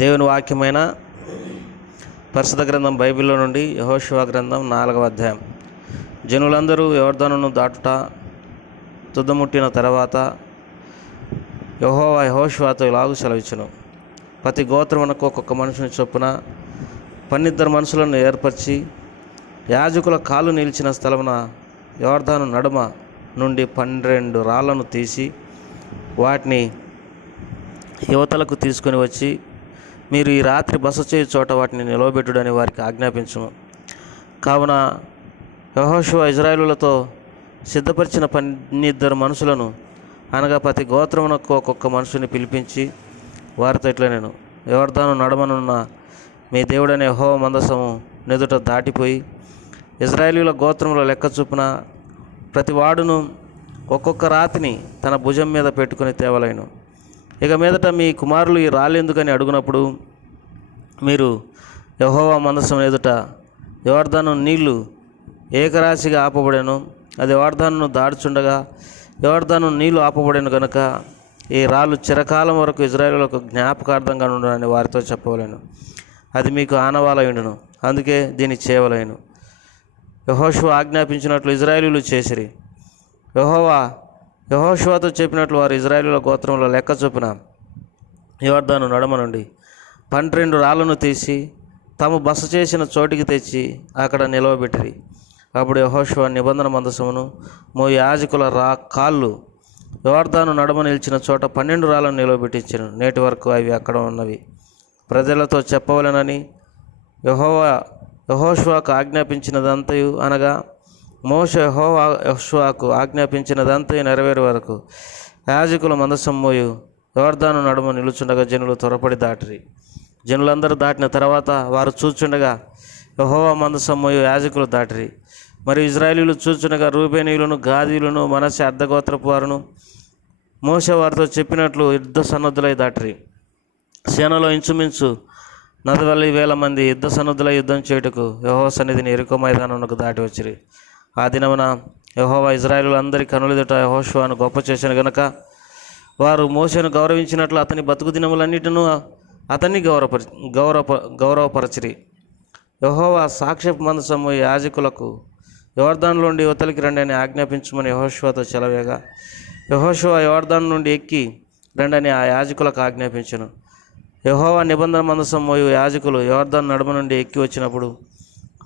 దేవుని వాక్యమైన పరిశుద్ధ గ్రంథం బైబిల్లో నుండి యెహోషువ గ్రంథం 4వ అధ్యాయం. జనులందరూ యొర్దానును దాటుట తుదముట్టిన తర్వాత యెహోవా యెహోషువతో ఇలాగు సెలవిచ్చెను. ప్రతి గోత్రమునకు ఒక్కొక్క మనుషుని చొప్పున 12 మనుషులను ఏర్పరిచి యాజకుల కాళ్ళు నిలిచిన స్థలమున యొర్దాను నడుమ నుండి 12 రాళ్లను తీసి వాటిని యువతలకు తీసుకొని వచ్చి మీరు ఈ రాత్రి బస చేయు చోట వాటిని నిలవబెట్టుడని వారికి ఆజ్ఞాపించుము. కావున యెహోషువ ఇశ్రాయేలులతో సిద్ధపరిచిన 12 మనుషులను అనగా ప్రతి గోత్రమునకు ఒక్కొక్క మనుషుని పిలిపించి వారితో ఇట్లనెను. యొర్దాను నడమనున్న మీ దేవుడనే యెహోవా మందసము నెదుట దాటిపోయి ఇశ్రాయేలీయుల గోత్రముల లెక్క చొప్పున ప్రతి వాడును ఒక్కొక్క రాతిని తన భుజం మీద పెట్టుకుని తేవలేను. ఇక మీదట మీ కుమారులు ఈ రాళ్ళెందుకని అడుగునప్పుడు మీరు యెహోవా మందసం ఎదుట యొర్దాను నీళ్లు ఏకరాశిగా ఆపబడెను, అది యొర్దానును దాడుచుండగా యొర్దాను నీళ్లు ఆపబడెను గనుక ఈ రాళ్ళు చిరకాలం వరకు ఇశ్రాయేలులకు జ్ఞాపకార్థంగా ఉండునని వారితో చెప్పవలేను. అది మీకు ఆనవాలయుండును, అందుకే దీన్ని చేయవలేను. యెహోషువ ఆజ్ఞాపించినట్లు ఇశ్రాయేలీయులు చేసిరి. యెహోషువతో చెప్పినట్లు వారు ఇశ్రాయేలీయుల గోత్రముల లెక్క చొప్పున యొర్దాను నడుమ నుండి 12 రాళ్లను తీసి తాము బస చేసిన చోటికి తెచ్చి అక్కడ నిలవబెట్టిరి. అప్పుడు యెహోషువ నిబంధన మందసమును యాజకుల కాళ్ళు యొర్దాను నడుమ నిలిచిన చోట 12 రాళ్లను నిలవబెట్టించెను. నేటి వరకు అవి అక్కడ ఉన్నవి. ప్రజలతో చెప్పవలెనని యెహోషువకు ఆజ్ఞాపించినదంతయు అనగా మోషే యెహోషువకు ఆజ్ఞాపించినదంతయు నెరవేరు వరకు యాజకుల మందసం యొర్దాను నడుమ నిలుచుండగా జనులు త్వరపడి దాటిరి. జనులందరూ దాటిన తర్వాత వారు చూచుండగా యెహోవా మందసం యాజకులు దాటిరి. మరియు ఇశ్రాయేలీయులు చూచుండగా రూబేనీయులను గాదీయులను మనష్షే అర్ధగోత్రపు వారును మోషే వారితో చెప్పినట్లు యుద్ధ సన్నద్ధులై దాటిరి. సేనలో ఇంచుమించు 40,000 మంది యుద్ధ సన్నద్ధులై యుద్ధం చేయుటకు యెహోవా సన్నిధిని యెరికో మైదానమునకు దాటి వచ్చిరి. ఆ దినమున యెహోవా ఇశ్రాయేలులందరి కనులెదుట యెహోషువను గొప్ప చేసిన గనుక వారు మోషేను గౌరవించినట్లు అతని బతుకు దినములన్నిటినూ అతన్ని గౌరవపరచిరి. యెహోవా సాక్ష్యపు మందసము యాజకులకు యొర్దానులోండి యువతలికి రండి అని ఆజ్ఞాపించమని యెహోషువతో సెలవేగా యెహోషువ యొర్దాను నుండి ఎక్కి రండని ఆ యాజకులకు ఆజ్ఞాపించెను. యెహోవా నిబంధన మందసం యాజకులు యొర్దాను నడుమ నుండి ఎక్కి వచ్చినప్పుడు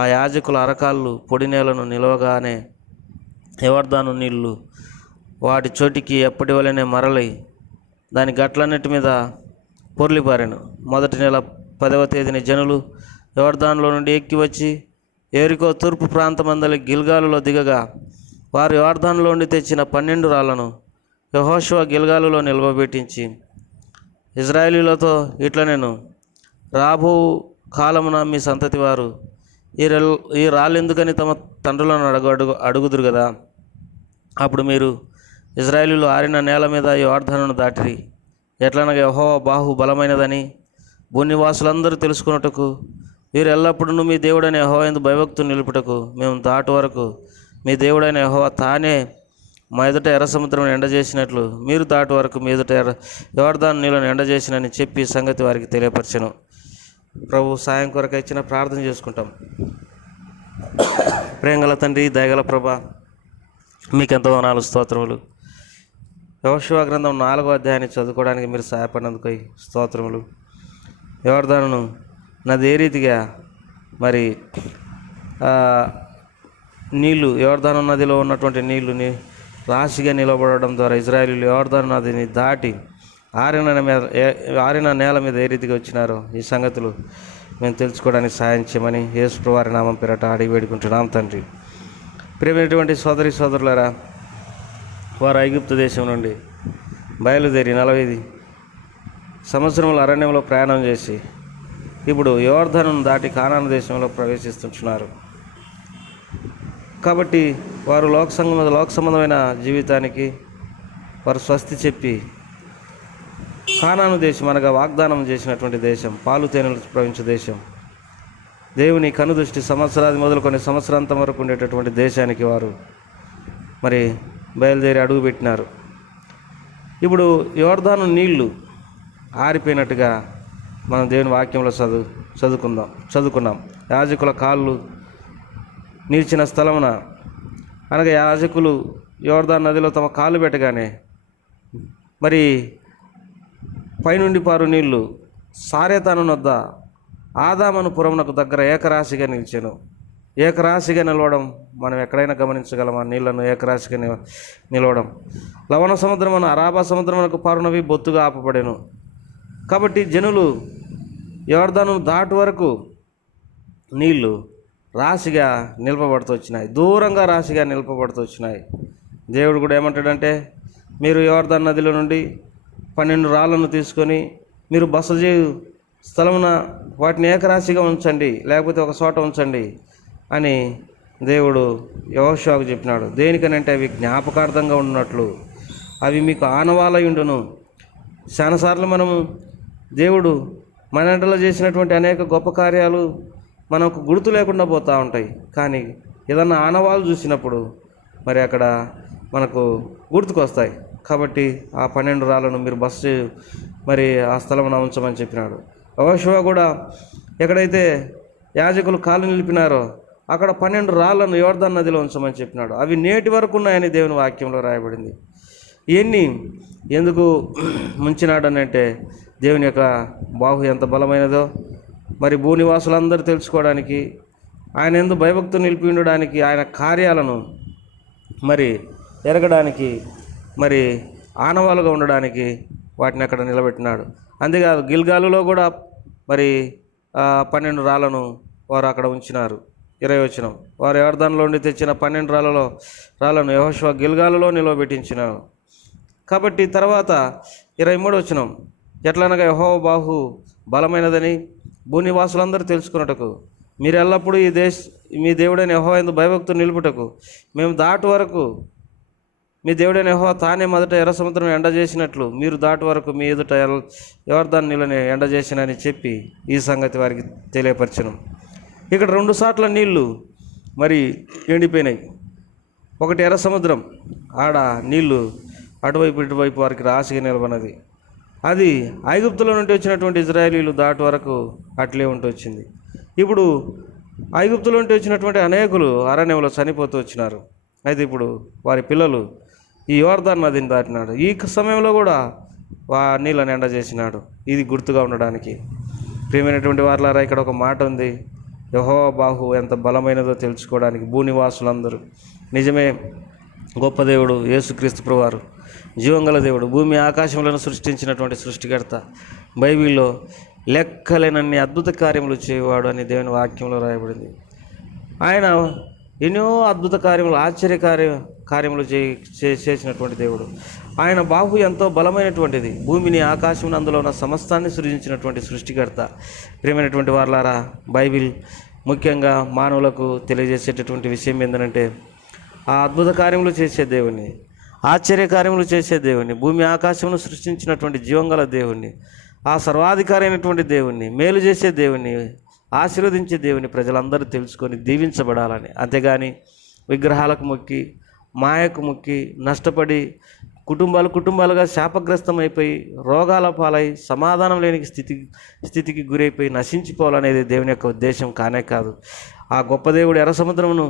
ఆ యాజకుల అరకాళ్ళు పొడి నేలను నిలవగానే యొర్దాను నీళ్లు వాటి చోటికి ఎప్పటి వలనే మరలి దాని గట్లన్నిటి మీద పొర్లిపారెను. మొదటి నెల 10వ తేదీన జనులు యొర్దానులో నుండి ఎక్కి వచ్చి యెరికో తూర్పు ప్రాంతమందలి గిల్గాలులో దిగగా వారు యొర్దానులో నుండి తెచ్చిన 12 రాళ్లను యెహోషువ గిల్గాలులో నిలవబెట్టించి ఇశ్రాయేలీయులతో ఇట్లనెను. రాబో కాలమున మీ సంతతి వారు ఈ రాళ్ళెందుకని తమ తండ్రులను అడుగుదురు కదా. అప్పుడు మీరు ఇశ్రాయేలీయులు ఆరిన నేల మీద యొర్దానును దాటిరి. ఎట్లనగా యెహోవా బాహు బలమైనదని భూనివాసులందరూ తెలుసుకున్నట్టుకు వీరు ఎల్లప్పుడూ మీ దేవుడైన యెహోవా యందు భయభక్తులు నిలుపుటకు మేము దాటు వరకు మీ దేవుడైన యెహోవా తానే మా ఎదుట ఎర్ర సముద్రం ఎండజేసినట్లు మీరు దాటు వరకు మీ ఎదుట యొర్దాను నీళ్ళను ఎండజేసినని చెప్పి సంగతి వారికి తెలియపరచెను. ప్రభు సాయం కొరకు ఇచ్చిన ప్రార్థన చేసుకుంటాం. ప్రేమగల తండ్రి, దయగల ప్రభా, మీకెంతో వందనాలు, స్తోత్రములు. యెహోషువ గ్రంథం 4వ అధ్యాయాన్ని చదువుకోవడానికి మీరు సహాయపడినందుకు స్తోత్రములు. యొర్దానును నది ఏ రీతిగా మరి నీళ్లు యొర్దాను నదిలో ఉన్నటువంటి నీళ్లు రాశిగా నిలబడడం ద్వారా ఇశ్రాయేలీయులు యొర్దాను నదిని దాటి ఆరిన నేల మీద ఏ రీతిగా వచ్చినారో ఈ సంగతులు మేము తెలుసుకోవడానికి సాయం చేయమని యేసు వారి నామం పేరట అడిగి వేడుకుంటున్నాం తండ్రి. ప్రియమైనటువంటి సోదరి సోదరులారా, వారు ఐగుప్తు దేశం నుండి బయలుదేరి 40 సంవత్సరముల అరణ్యంలో ప్రయాణం చేసి ఇప్పుడు యొర్దానును దాటి కానాను దేశంలో ప్రవేశిస్తుంటున్నారు. కాబట్టి వారు లోక సంబంధమైన జీవితానికి వారు స్వస్తి చెప్పి కానాను దేశం అనగా వాగ్దానం చేసినటువంటి దేశం, పాలు తేనెలు ప్రవహించే దేశం, దేవుని కనుదృష్టి సంవత్సరాది మొదలుకొని సంవత్సరాంతం వరకు ఉండేటటువంటి దేశానికి వారు మరి బయలుదేరి అడుగుపెట్టినారు. ఇప్పుడు యొర్దాను నీళ్లు ఆరిపోయినట్టుగా మనం దేవుని వాక్యంలో చదువుకున్నాం. యాజకుల కాళ్ళు నిలిచిన స్థలమున, అనగా యాజకులు యోర్దాను నదిలో తమ కాళ్ళు పెట్టగానే మరి పైనుండి పారు నీళ్లు సారెతాను వద్ద ఆదామను పురమునకు దగ్గర ఏకరాశిగా నిలిచాను. ఏకరాశిగా నిలవడం మనం ఎక్కడైనా గమనించగలం. ఆ నీళ్లను ఏకరాశిగా నిలవడం. లవణ సముద్రమును అరాబా సముద్రమునకు పారునవి బొత్తుగా ఆపబడెను. కాబట్టి జనులు యోర్దాను దాటు వరకు నీళ్లు రాశిగా నిలపబడుతూ వచ్చినాయి, దూరంగా రాశిగా నిలపబడుతూ వచ్చినాయి. దేవుడు కూడా ఏమంటాడంటే, మీరు యోర్దాను నదిలో నుండి 12 రాళ్లను తీసుకొని మీరు బస చేయు స్థలమున వాటిని ఏకరాశిగా ఉంచండి, లేకపోతే ఒక చోట ఉంచండి అని దేవుడు యెహోషువకు చెప్పినాడు. దేనికనంటే అవి జ్ఞాపకార్థంగా ఉన్నట్లు, అవి మీకు ఆనవాలయుండును. చాలాసార్లు మనము దేవుడు మన ఇంట్లో చేసినటువంటి అనేక గొప్ప కార్యాలు మనకు గుర్తు లేకుండా పోతూ ఉంటాయి. కానీ ఏదన్నా ఆనవాళ్ళు చూసినప్పుడు మరి అక్కడ మనకు గుర్తుకొస్తాయి. కాబట్టి ఆ 12 రాళ్లను మీరు బస్సు మరి ఆ స్థలమున ఉంచమని చెప్పినాడు. యెహోషువ కూడా ఎక్కడైతే యాజకులు కాలు నిలిపినారో అక్కడ 12 రాళ్లను యోర్దాను నదిలో ఉంచమని చెప్పినాడు. అవి నేటి వరకు ఉన్నాయని దేవుని వాక్యంలో రాయబడింది. ఇవన్నీ ఎందుకు ముంచినాడనంటే దేవుని యొక్క బాహు ఎంత బలమైనదో మరి భూనివాసులందరూ తెలుసుకోవడానికి, ఆయన ఎందు భయభక్తులు నిలిపి ఉండడానికి, ఆయన కార్యాలను మరి ఎరగడానికి, మరి ఆనవాలుగా ఉండడానికి వాటిని అక్కడ నిలబెట్టినాడు. అంతేకాదు గిల్గాలులో కూడా మరి 12 రాళ్లను వారు అక్కడ ఉంచినారు. 20 వచనం, వారు యోర్దానులో నుండి తెచ్చిన 12 రాళ్లను యెహోషువ గిల్గాలులో నిలవబెట్టించినారు. కాబట్టి తర్వాత 23 వచనం, ఎట్లనగా యెహోవా బాహు బలమైనదని భూనివాసులందరూ తెలుసుకున్నటకు మీరు ఎల్లప్పుడూ మీ దేవుడైన యెహోవా యందు భయభక్తులు నిలుపుటకు మేము దాటు వరకు మీ దేవుడైన యెహోవా తానే మొదట ఎర్ర సముద్రం ఎండ చేసినట్లు మీరు దాటు వరకు మీ ఎదుట యోర్దాను నీళ్ళని ఎండ చేసినని చెప్పి ఈ సంగతి వారికి తెలియపరచను. ఇక్కడ 2 సార్ల నీళ్లు మరి ఎండిపోయినాయి. ఒకటి ఎర్ర సముద్రం, ఆడ నీళ్లు అటువైపు ఇటువైపు వారికి రాశిగా నిలబడినది. అది ఐగుప్తులో నుండి వచ్చినటువంటి ఇజ్రాయేలీలు దాటి వరకు అట్లే ఉంటూ వచ్చింది. ఇప్పుడు ఐగుప్తులో నుండి వచ్చినటువంటి అనేకులు అరణ్యంలో చనిపోతూ వచ్చినారు. అయితే ఇప్పుడు వారి పిల్లలు ఈ యోర్దాను నదిని దాటినాడు. ఈ సమయంలో కూడా నీళ్ళని ఎండ చేసినాడు. ఇది గుర్తుగా ఉండడానికి. ప్రియమైనటువంటి వారలారా, ఇక్కడ ఒక మాట ఉంది, యెహోవా బాహు ఎంత బలమైనదో తెలుసుకోవడానికి. భూనివాసులందరూ నిజమే, గొప్ప దేవుడు యేసుక్రీస్తు ప్రభువారు జీవంగల దేవుడు, భూమి ఆకాశములను సృష్టించినటువంటి సృష్టికర్త, బైబిల్లో లెక్కలేనన్ని అద్భుత కార్యములు చేయవాడు అని దేవుని వాక్యంలో రాయబడింది. ఆయన ఎన్నో అద్భుత కార్యములు, కార్యములు చేసినటువంటి దేవుడు. ఆయన బాహు ఎంతో బలమైనటువంటిది. భూమిని ఆకాశం అందులో ఉన్న సమస్తాన్ని సృజించినటువంటి సృష్టికర్త. ప్రియమైనటువంటి వారలారా, బైబిల్ ముఖ్యంగా మానవులకు తెలియజేసేటటువంటి విషయం ఏంటంటే, ఆ అద్భుత కార్యములు చేసే దేవుని, ఆశ్చర్యకార్యములు చేసే దేవుని, భూమి ఆకాశమును సృష్టించినటువంటి జీవంగల దేవుణ్ణి, ఆ సర్వాధికారి అయినటువంటి దేవుణ్ణి, మేలు చేసే దేవుణ్ణి, ఆశీర్వదించే దేవుని ప్రజలందరూ తెలుసుకొని దీవించబడాలని. అంతేగాని విగ్రహాలకు మొక్కి, మాయకు మొక్కి నష్టపడి కుటుంబాలుగా శాపగ్రస్తమైపోయి రోగాల పాలై సమాధానం లేని స్థితికి గురైపోయి నశించిపోవాలనేది దేవుని యొక్క ఉద్దేశం కానే కాదు. ఆ గొప్ప దేవుడు ఎర్ర సముద్రమును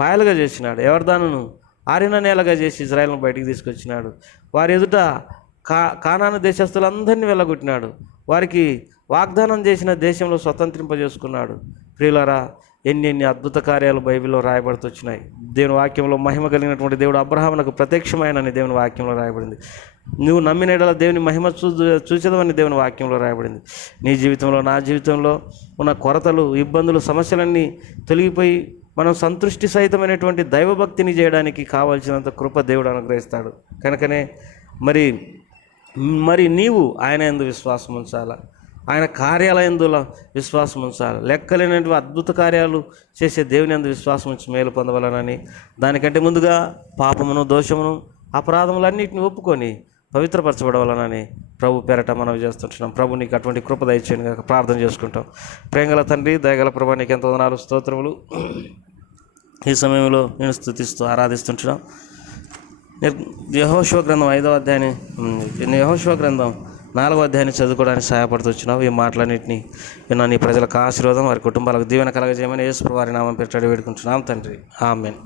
పాయలుగా చేసినాడు, యోర్దానును ఆరిన నేలగా చేసి ఇజ్రాయెల్ను బయటికి తీసుకొచ్చినాడు. వారి ఎదుట కానాను దేశస్తులందరినీ వెళ్ళగొట్టినాడు. వారికి వాగ్దానం చేసిన దేశంలో స్వతంత్రింపజేసుకున్నాడు. ప్రియులారా, ఎన్ని అద్భుత కార్యాలు బైబిల్లో రాయబడుతున్నాయి. దేవుని వాక్యంలో మహిమ కలిగినటువంటి దేవుడు అబ్రహామునకు ప్రత్యక్షమైనని దేవుని వాక్యంలో రాయబడింది. నువ్వు నమ్మిన యెడల దేవుని మహిమ చూసేదమని దేవుని వాక్యంలో రాయబడింది. నీ జీవితంలో, నా జీవితంలో ఉన్న కొరతలు, ఇబ్బందులు, సమస్యలన్నీ తొలగిపోయి మనం సంతృష్టి సహితమైనటువంటి దైవభక్తిని చేయడానికి కావాల్సినంత కృప దేవుడు అనుగ్రహిస్తాడు. కనుకనే మరి నీవు ఆయన యందు విశ్వాసం ఉంచాలా, ఆయన కార్యాలయందులో విశ్వాసం ఉంచాలి. లెక్కలేనటువంటి అద్భుత కార్యాలు చేసే దేవుని యందు విశ్వాసం ఉంచి మేలు పొందవలనని, దానికంటే ముందుగా పాపమును, దోషమును, అపరాధములన్నింటిని ఒప్పుకొని పవిత్రపరచబడవలనని ప్రభు పేరట మనవి చేస్తుంటున్నాం. ప్రభు నీకు అటువంటి కృప దయచేయను ప్రార్థన చేసుకుంటాం. ప్రేమగల తండ్రి, దయగల ప్రభు, నీకు ఎంత వందనాలు, స్తోత్రములు. ఈ సమయంలో నేను స్తుతిస్తూ ఆరాధిస్తుంటున్నాం. యెహోషువ గ్రంథం 5వ అధ్యాయం, యెహోషువ గ్రంథం 4వ అధ్యాయాన్ని చదువుకోవడానికి సహాయపడుతూ వచ్చినావు. ఈ మాటలన్నింటినీ విన్న నీ ప్రజలకు ఆశీర్వాదం, వారి కుటుంబాలకు దీవెన కలగజేయమని యేసు ప్రభువు వారి నామం పేరిట వేడుకుంటున్నాం తండ్రి. ఆమేన్.